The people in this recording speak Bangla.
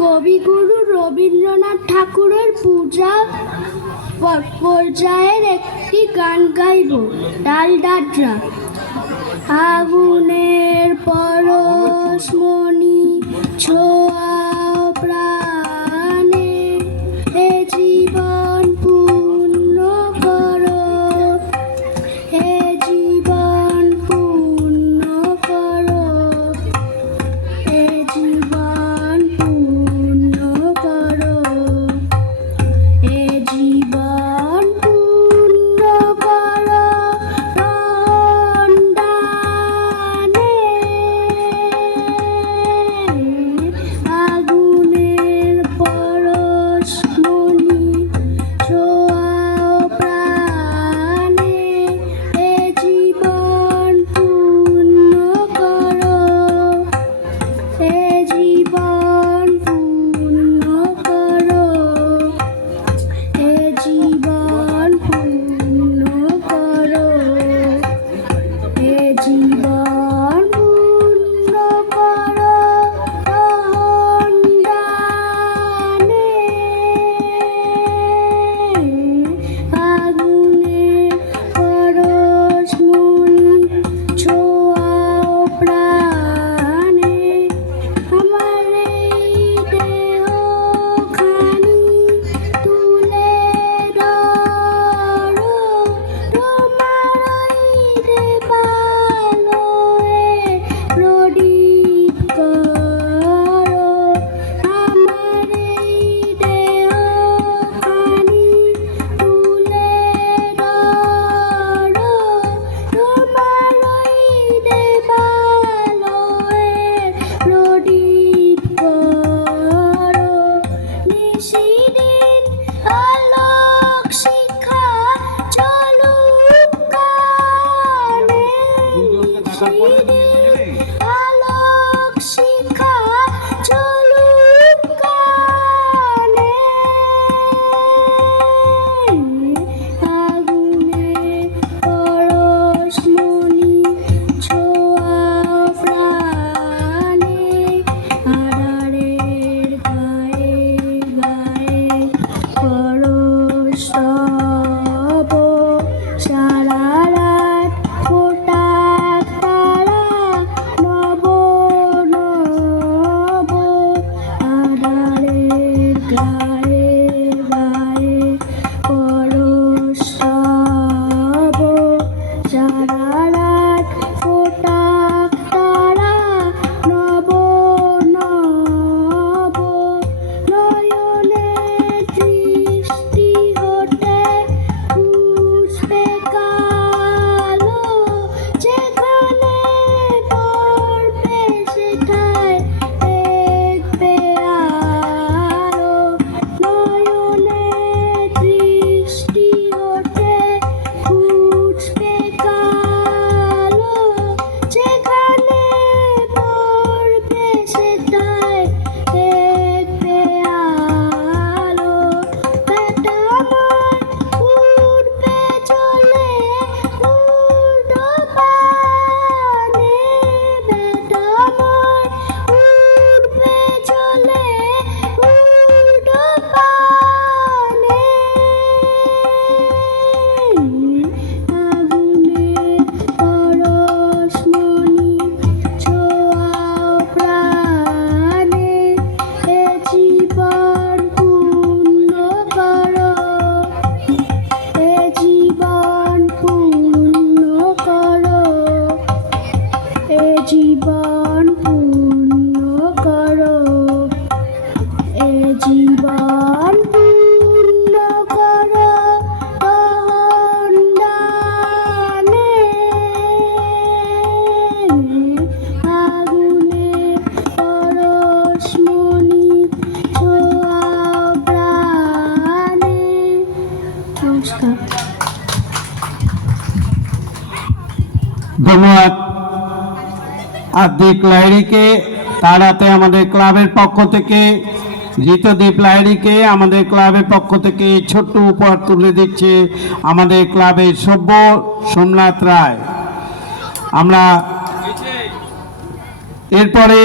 কবিগুরু রবীন্দ্রনাথ ঠাকুরের পূজা পর্যায়ের একটি গান গাইব। ডাল ডাডরা। আগুনের পরশমণি ছোঁয়াও প্রাণে, এ জীবন পূর্ণ করো, এ জীবন পূর্ণ করো, এ জীবন পূর্ণ করো, এ জীবন পূর্ণ করো রন্দানে। আগুনের পরশমণি ছোঁয়াও প্রাণে, এ জীবন পূর্ণ করো, এ জীবন পূর্ণ করো, এ জীবন পূর্ণ করো, এ জীবন পূর্ণ করো রন্দানে। আগুনের পরশমণি ছোঁয়াও প্রাণে, আমার এই দেহখানি তুলে ধরো, তোমার ওই দেবালয়ে প্রদীপ করো। আমার এই দেহখানি তুলে ধরো, তোমার ওই দেবালয়ে প্রদীপ করো। নিশিদিন আলোক শিখা জ্বলুক কানে, নিশিদিন আলোক শিখা জ্বলুক কানে। আগুনের পরশমণি ছোঁয়াও প্রাণে, আধারের গায়ে গায়ে পরশ তব, সারা রাত ফোটাক তারা নব নব। আধারের গায়ে গায়ে পরশ তব, সারা রাত ফোটাক তারা নব নব। নয়নের দৃষ্টি হতে পুষ্পে কালো, যেখানে পড়বে সেটায় দেখবে আলো। নয়নের দৃষ্টি হতে পুষ্পে কালো, যেখানে পড়বে সেটায় দেখবে আলো। বেটা আমার উড়বে চলে উড়ো পানে, বেটা আমার উড়বে চলে উড়ো পানে। আগুনের পরশমণি ছোঁয়াও প্রাণে, এ জীবন পূর্ণ করো, এ জীবন পূর্ণ করো, এ জীবন পূর্ণ করো, এ জীবন পূর্ণ করো রন্দানে। আগুনের পরশমণি ছোঁয়াও প্রাণে। নমস্কার। ধন্যবাদ আদ্রিক লাহিড়ীকে। তার হাতে আমাদের ক্লাবের পক্ষ থেকে, জিতদীপ লাহিড়ীকে আমাদের ক্লাবের পক্ষ থেকে ছোট্ট উপহার তুলে দিচ্ছে আমাদের ক্লাবের সভ্য সোমনাথ রায়। আমরা এরপরে